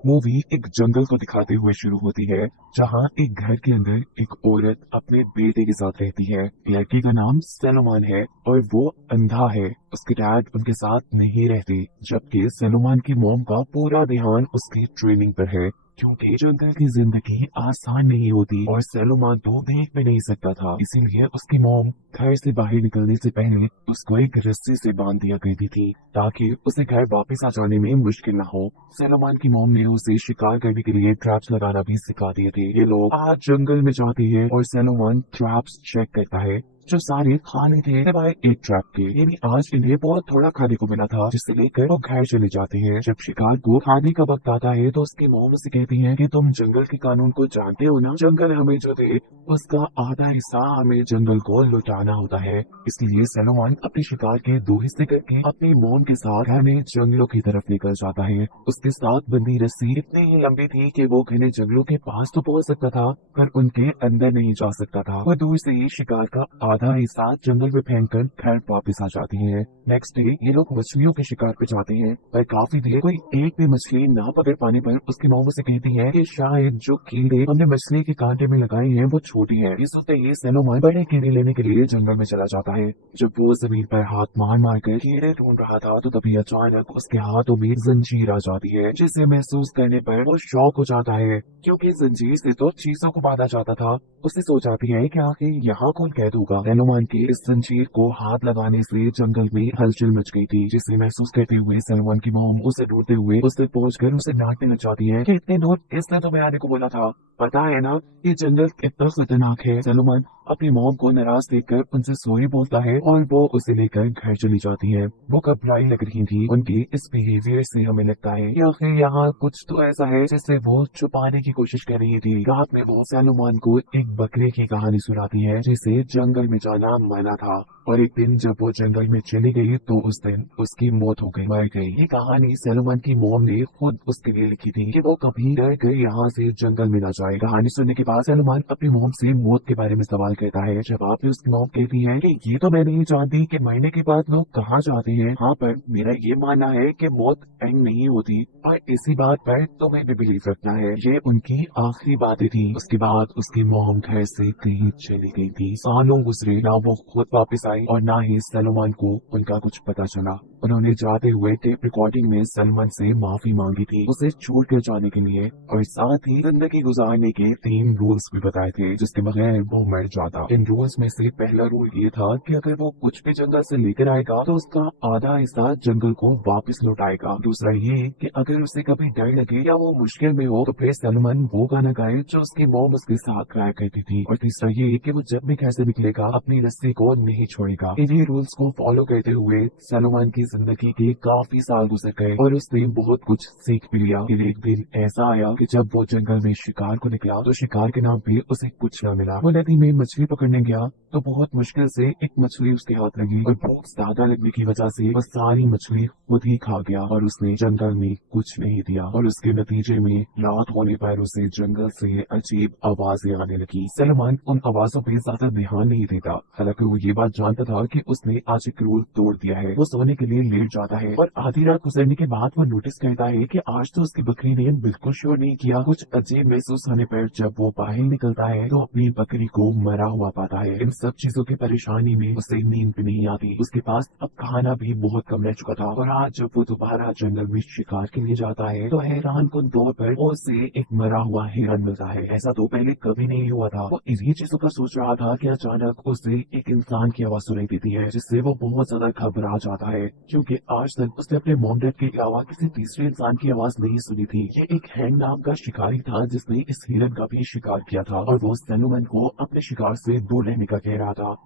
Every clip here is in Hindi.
मूवी एक जंगल को दिखाते हुए शुरू होती है, जहां एक घर के अंदर एक औरत अपने बेटे के साथ रहती है। लड़की का नाम सलोमान है और वो अंधा है। उसके डैड उनके साथ नहीं रहते, जबकि सलोमान की मॉम का पूरा ध्यान उसकी ट्रेनिंग पर है। क्योंकि जंगल की जिंदगी आसान नहीं होती और सलोमान तो देख भी नहीं सकता था, इसीलिए उसकी मॉम घर से बाहर निकलने से पहले उसको एक रस्सी से बांध दिया करती थी, ताकि उसे घर वापस आ जाने में मुश्किल न हो। सलमान की मॉम ने उसे शिकार करने के लिए ट्रैप्स लगाना भी सिखा दिए थे। ये लोग आज जंगल में जाते हैं और सलमान ट्रैप्स चेक करता है, जो सारे खाने थे सिवाय एक ट्रैप के। ये भी आज इन्हें बहुत थोड़ा खाने को मिला था, जिसे लेकर वो घर चले जाते हैं। जब शिकार को खाने का वक्त आता है तो उसकी मॉम उसे कहती है कि तुम जंगल के कानून को जानते हो ना, जंगल हमें जो दे उसका आधा हिस्सा हमें जंगल को लुटाना होता है। इसलिए सलोमान अपने शिकार के दो हिस्से करके अपनी मॉम के साथ घने जंगलों की तरफ निकल जाता है। उसके साथ बंधी रस्सी इतनी ही लंबी थी कि वो घने जंगलों के पास तो पहुंच सकता था, पर उनके अंदर नहीं जा सकता था। वो दूर से ही शिकार का आधा हिस्सा जंगल में फेंक कर घर वापस आ जाती है। नेक्स्ट डे ये लोग मछलियों के शिकार पे जाते हैं, पर काफी देर कोई एक भी मछली ना पकड़ पाने पर उसकी मॉम उसे कहती है कि शायद जो कीड़े हमने मछली के कांटे में लगाए हैं वो छोटी है। ये सोचते ही सलोमान बड़े कीड़े लेने के लिए जंगल में चला जाता है। जब वो जमीन पर हाथ मार मार कर कीड़े ढूंढ रहा था तो तभी अचानक उसके हाथों में जंजीर आ जाती है, जिसे महसूस करने पर वो शॉक हो जाता है, क्योंकि जंजीर से तो चीजों को बांधा जाता था। उसे सोच आती है कि आखिर यहाँ कौन कैद होगा। सलोमान के इस जंजीर को हाथ लगाने से जंगल में हलचल मच गई थी, जिसे महसूस करते हुए सलमान की मॉम उसे ढूंढते हुए उस तक पहुंचकर उसे डांटने लग जाती है कि इतने दूर इसने तुम्हें आने को बोला था, पता है ना ये जंगल कितना खतरनाक है। सलमान अपनी मॉम को नाराज देखकर उनसे सॉरी बोलता है और वो उसे लेकर घर चली जाती है। वो घबराई लग रही थी। उनके इस बिहेवियर से हमें लगता है कि आखिर यहाँ कुछ तो ऐसा है जिसे वो छुपाने की कोशिश कर रही थी। रात में वो सलमान को एक बकरे की कहानी सुनाती है, जिसे जंगल में जाना मना था, और एक दिन जब वो जंगल में चली गई तो उस दिन उसकी मौत हो गई, मर गई। ये कहानी सलमान की मॉम ने खुद उसके लिए लिखी थी कि वो कभी डर कर यहाँ से जंगल में न जाए। कहानी सुनने के बाद सलमान अपनी मॉम से मौत के बारे में सवाल करता है। जवाब में उसकी मॉम कहती है कि ये तो मैं नहीं जानती कि मरने के बाद लोग कहाँ जाते हैं, हाँ पर मेरा ये मानना है कि मौत एंड नहीं होती, और इसी बात पर तुम्हें भी बिलीव रखना है। ये उनकी आखिरी बातें थी। उसके बाद उसकी मॉम घर से कहीं चली गई थी। सालों गुजरे, ना वो खुद वापस आई और ना ही सलमान को उनका कुछ पता चला। उन्होंने जाते हुए टेप रिकॉर्डिंग में सलमान से माफी मांगी थी, उसे छोड़ कर जाने के लिए, और साथ ही जिंदगी गुजारने के 3 रूल्स भी बताए थे जिसके बगैर वो मर जाता। इन रूल्स में से पहला रूल ये था कि अगर वो कुछ भी जंगल से लेकर आएगा तो उसका आधा हिस्सा जंगल को वापस लौटाएगा। दूसरा ये कि अगर उसे कभी डर लगे या वो मुश्किल में हो तो फिर सलमान वो गाना गाए जो उसकी मॉम उसके साथ गाया करती थी। और तीसरा ये कि वो जब भी घर से निकलेगा अपनी रस्सी को नहीं छोड़ेगा। इन्हीं रूल्स को फॉलो करते हुए सलमान की जिंदगी के काफी साल गुजर गए और उसने बहुत कुछ सीख भी लिया। फिर एक दिन ऐसा आया कि जब वो जंगल में शिकार को निकला तो शिकार के नाम पे उसे कुछ न मिला। वो नदी में मछली पकड़ने गया तो बहुत मुश्किल से एक मछली उसके हाथ लगी, और भूख ज्यादा लगने की वजह से वो सारी मछली खुद ही खा गया और उसने जंगल में कुछ नहीं दिया। और उसके नतीजे में रात होने पर उसे जंगल से अजीब आवाजें आने लगी। सलमान उन आवाजों पे ज्यादा ध्यान नहीं देता, हालांकि वो ये बात जानता था कि उसने आज एक रूल तोड़ दिया है। वो सोने के लिए लेट जाता है और आधी रात गुजरने के बाद वो नोटिस करता है कि आज तो उसकी बकरी ने बिल्कुल शोर नहीं किया। कुछ अजीब महसूस होने पर जब वो बाहर निकलता है तो अपनी बकरी को मरा हुआ पाता है। इन सब चीजों की परेशानी में उसे नींद भी नहीं आती। उसके पास अब खाना भी बहुत कम रह चुका था, और आज जब वो दोबारा जंगल में शिकार के लिए जाता है तो हैरान कुन तौर पर उसे एक मरा हुआ हिरन मिलता है। ऐसा तो पहले कभी नहीं हुआ था। वो इन्हीं चीजों का सोच रहा था कि अचानक उसे एक इंसान की आवाज सुनाई देती है, जिससे वो बहुत ज्यादा घबरा जाता है, क्योंकि आज तक उसने अपने मॉम डैड के अलावा किसी तीसरे इंसान की आवाज नहीं सुनी थी। ये एक हैंग नाम का शिकारी था जिसने इस हिरन का भी शिकार किया था, और वो सैलमन को अपने शिकार से दूर रहने का कह रहा था।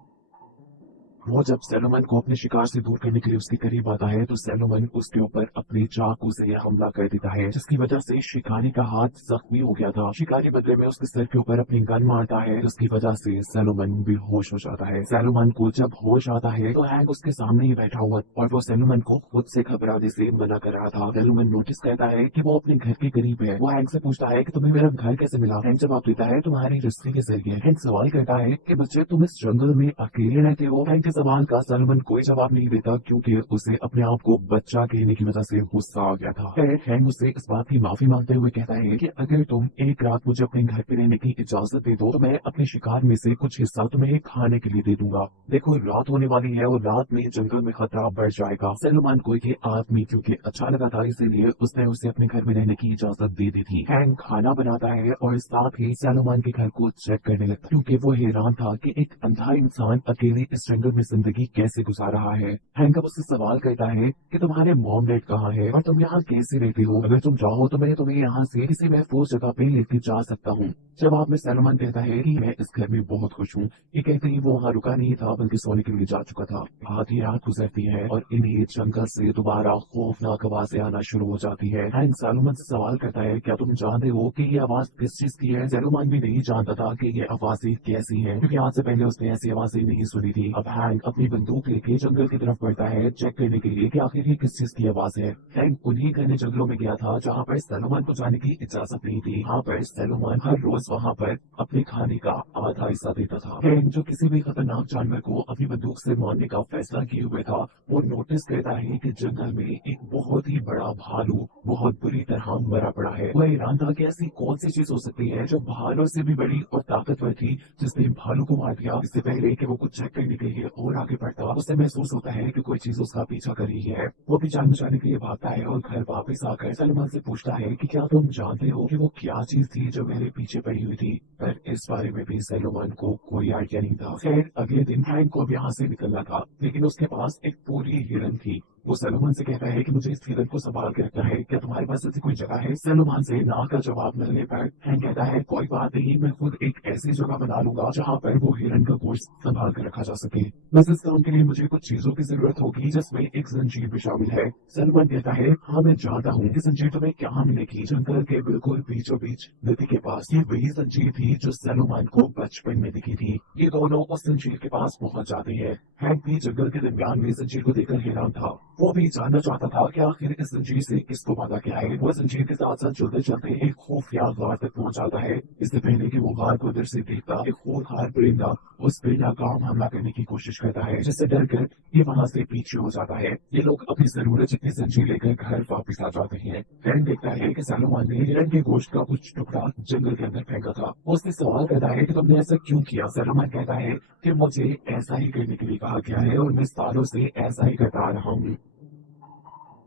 वो जब सैलोमन को अपने शिकार से दूर करने के लिए उसके करीब आता है तो सैलोमन उसके ऊपर अपने चाकू से हमला कर देता है, जिसकी वजह से शिकारी का हाथ जख्मी हो गया था। शिकारी बदले में उसके सर के ऊपर अपनी गन मारता है, जिसकी वजह से सैलोमन बेहोश हो जाता है। सैलोमन को जब होश आता है तो हैंक उसके सामने ही बैठा हुआ और वो सैलोमन को खुद से घबराने से मना कर रहा था। सैलोमन नोटिस करता है कि वो अपने घर के करीब है। वो हैंक से पूछता है कि तुम्हें मेरा घर कैसे मिला। हैंक जवाब देता है तुम्हारी रस्सी के जरिए। हैंक सवाल करता है कि बच्चे तुम इस जंगल में अकेले रहते हो। हैंक सवाल का सैलोमन कोई जवाब नहीं देता क्योंकि उसे अपने आप को बच्चा कहने की वजह से गुस्सा आ गया था। फिर हैंक उससे इस बात की माफी मांगते हुए कहता है कि अगर तुम एक रात मुझे अपने घर पे रहने की इजाजत दे दो तो मैं अपने शिकार में से कुछ हिस्सा तुम्हें खाने के लिए दे दूंगा। देखो रात होने वाली है और रात में जंगल में खतरा बढ़ जाएगा। सैलोमन को ये आदमी क्योंकि अच्छा लगा था इसीलिए उसने उसे अपने घर में रहने की इजाजत दे दी थी। हैंक खाना बनाता है और साथ ही सैलोमन के घर को चेक करने लगता है क्योंकि वो हैरान था कि एक अंधा इंसान अकेले इस जंगल में जिंदगी कैसे गुजार रहा है। हैंक अब उससे सवाल करता है कि तुम्हारे मॉम डैड कहाँ है और तुम यहाँ कैसे रहती हो? अगर तुम चाहो तो मैं तुम्हें यहाँ से किसी महफूज जगह पे लेके जा सकता हूँ। जवाब में सैलोमन कहता है कि मैं इस घर में बहुत खुश हूँ। ये कहते ही वो वहाँ रुका नहीं था बल्कि सोने के लिए जा चुका था। आधी रात गुजरती है और इन्हें जंगल से दोबारा खौफनाक आवाजें आना शुरू हो जाती है। हैंक सैलोमन से सवाल करता है क्या तुम जानते हो कि ये आवाज किस चीज की है? सैलोमन भी नहीं जानता था कि ये आवाजें कैसी है क्योंकि आज से पहले उसने ऐसी आवाजें नहीं सुनी थी। अब हैंक अपनी बंदूक लेके जंगल की तरफ बढ़ता है चेक करने के लिए कि आखिर ये किस चीज की आवाज है। हैंक उन्हीं घने जंगलों में गया था जहाँ पर सैलोमन को जाने की इजाजत नहीं थी। यहाँ पर सैलोमन हर रोज वहाँ पर अपने खाने का आधा हिस्सा देता था। हैंक जो किसी भी खतरनाक जानवर को अपनी बंदूक से मारने का फैसला किए हुए था वो नोटिस करता है कि जंगल में एक बहुत ही बड़ा भालू बहुत बुरी तरह मरा पड़ा है। वह हैरान था कि ऐसी कौन सी चीज हो सकती है जो भालू से भी बड़ी और ताकतवर थी जिसने भालू को मार दिया। इससे पहले कि वो कुछ चेक करने के लिए और आगे बढ़ता उसे महसूस होता है कि कोई चीज उसका पीछा कर रही है। वो भी जान बचाने के लिए भागता है और घर वापस आकर सैलोमन से पूछता है कि क्या तुम जानते हो कि वो क्या चीज थी जो मेरे पीछे पड़ी हुई थी? पर इस बारे में भी सैलोमन को कोई आइडिया नहीं था। खैर अगले दिन हैंक को अब यहाँ से निकलना था लेकिन उसके पास एक पूरी हिरन थी। वो सैलोमन से कहता है कि मुझे इस हिरन को संभाल के रखना है, क्या तुम्हारे पास ऐसी कोई जगह है? सैलोमन से ना का जवाब मिलने पर हैंक कहता है कोई बात नहीं, मैं खुद एक ऐसी जगह बना लूंगा जहाँ पर वो हिरन का गोश्त संभाल कर रखा जा सके। बस इस काम के लिए मुझे कुछ चीजों की जरूरत होगी जिसमें एक जंजीर भी शामिल है। सैलोमन कहता है हाँ मैं जानता हूँ कि जंजीर तुम्हें कहाँ मिलेगी। जंगल के बिल्कुल बीचों बीच नदी के पास ये वही जंजीर थी जो सैलोमन को बचपन में दिखी थी। ये दोनों उस जंजीर के पास पहुंच जाते हैं। हैंक भी जंगल के दरमियान में जंजीर को देखकर हैरान था। वो भी जानना चाहता था कि आखिर इस जंजीर से किसको बांधा गया है। वो जंजीर के साथ साथ चलते चलते एक खुफिया गार तक पहुंच जाता है। इससे पहले कि वो गार को उधर से देखता एक खूंखार परिंदा उस पे नाकाम हमला करने की कोशिश करता है जिससे डरकर ये वहां से पीछे हो जाता है। ये लोग अपनी जरूरत जितनी जंजीर लेकर घर वापस आ जाते हैं। हैंक देखता है कि सैलोमन ने हिरन के गोश्त का कुछ टुकड़ा जंगल के अंदर फेंका था। वो उससे सवाल करता है कि तुमने ऐसा क्यों किया? सैलोमन कहता है कि मुझे ऐसा ही करने के लिए कहा गया है और मैं सालों से ऐसा ही करता आ रहा हूँ।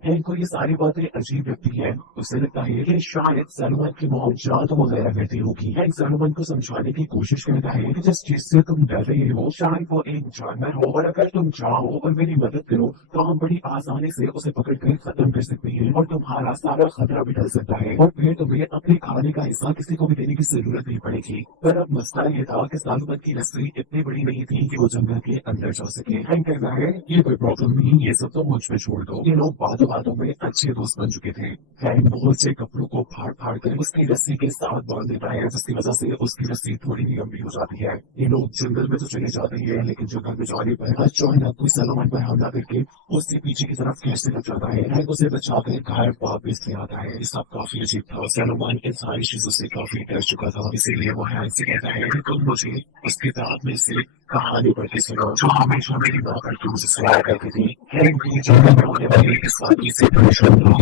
हैंक को ये सारी बातें अजीब लगती है। उसे लगता है कि शायद सैलोमन की मौत जादू वगैरह करती होगी। हैंक सैलोमन को समझाने की कोशिश करता है कि जिस चीज से तुम डर रहे हो शायद वो एक जानवर हो और अगर तुम चाहो और मेरी मदद करो तो हम बड़ी आसानी से उसे पकड़कर खत्म कर सकते हैं और तुम्हारा सारा खतरा भी टल सकता है और फिर तुम्हें अपने खाने का हिस्सा किसी को भी देने की जरूरत नहीं पड़ेगी। पर अब मसला ये था कि सैलोमन की रस्सी इतनी बड़ी नहीं थी कि वो जंगल के अंदर जा सके। हैंक कहता है ये कोई प्रॉब्लम नहीं, ये सब तो मुझ पे छोड़ दो। ये लोग बातों में अच्छे दोस्त बन चुके थे। हैंक बहुत से कपड़ों को फाड़ फाड़ कर उसकी रस्सी के साथ बांध देता है जिसकी वजह से उसकी रस्सी थोड़ी भी लंबी हो जाती है। ये लोग जंगल में तो चले जाते हैं लेकिन जंगल में जाने पर अचानक कोई सैलोमन पर हमला करके उससे पीछे की तरफ खींचने लग जाता है। हैंक उसे बचाकर घर वापस ले आता है। ये सब काफी अजीब था। सैलोमन इन सारी चीजों से काफी डर चुका था इसीलिए वो हैंक से कहता है कि तुम मुझे उस किताब में से कहानी पढ़ के सुनाओ जो हमेशा मेरी माँ करके मुझे सुनाया करती थी। हैंक भी जंगल में होने वाली इस वाक़ई से परेशान था।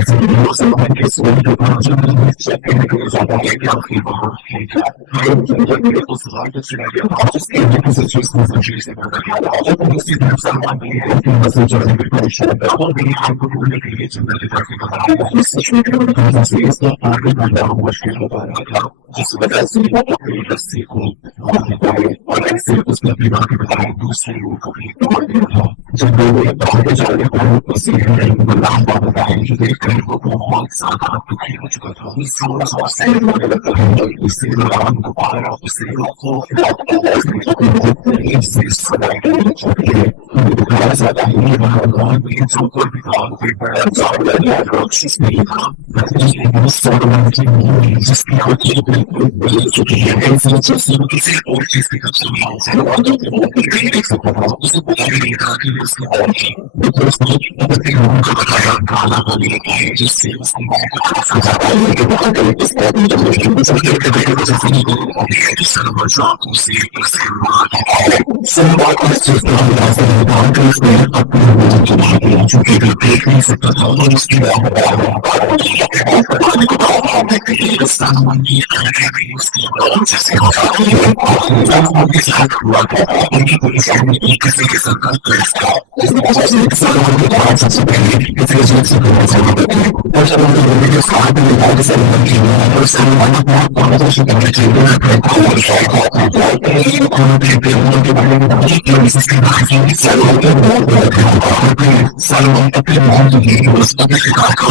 सैलोमन के सोने के बाद जंगल में चेक करने के लिए जाता है कि आखिर वहाँ है क्या। हैंक जंगल के उस गार तक चला गया था जिसके अंदर किसी चीज को जंजीर से बांधा गया था। जब दूसरी तरफ सैलोमन भी हैंक की मदद जाने में परेशान था और भी हैंक को ढूंढने के लिए जंगल की तरफ निकला। इस छोटे से इसका आगे बढ़ना मुश्किल हो पा रहा था जिस वजह से वो अपनी रस्सी को बांध पाए और ऐसे उसने अपनी माँ के बताए दूसरे लोगों को भी तोड़ दिया था। जंगल में आगे जाने पर उसे हैंक को लापता होता है जो देखकर वो बहुत ज्यादा दुखी हो चुका था। इससे रोने लगता है और इससे दौरान दोबारा उसे दिखाया जाता है कि वहाँ गाँव में जो कोई भी था कोई बड़ा राक्षस नहीं था जिसकी आँखें बिल्कुल बदल चुकी है। ऐसा जैसे वो किसी और चीज की कब्जे में नहीं देख सकता था। उसे पता भी नहीं था कि उसकी और थी तो उसने अपने लोगों को बताया काला पानी लगता है जिससे उसकी माँ को जाता है कि वहाँ गए इस बात में सलमान सलमान का उसने अपनी बेटी को मार दिया जो कि अगर देख नहीं सकता था और उसकी सलमान की जैसे सलमान के साथ हुआ था उनकी पुलिस ने किसी के साथ सलमान के बाद सबसे पहले इस वजह से होना चाहिए और सलमान के साथ में सलमान की और सलमान अपना कॉलेज से करना चाहिए के बारे में सलमान अपने मॉम को ये अपने शिकार को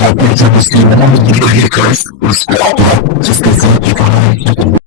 अपने जब उसकी मॉम को लेकर उसको जिसके साथ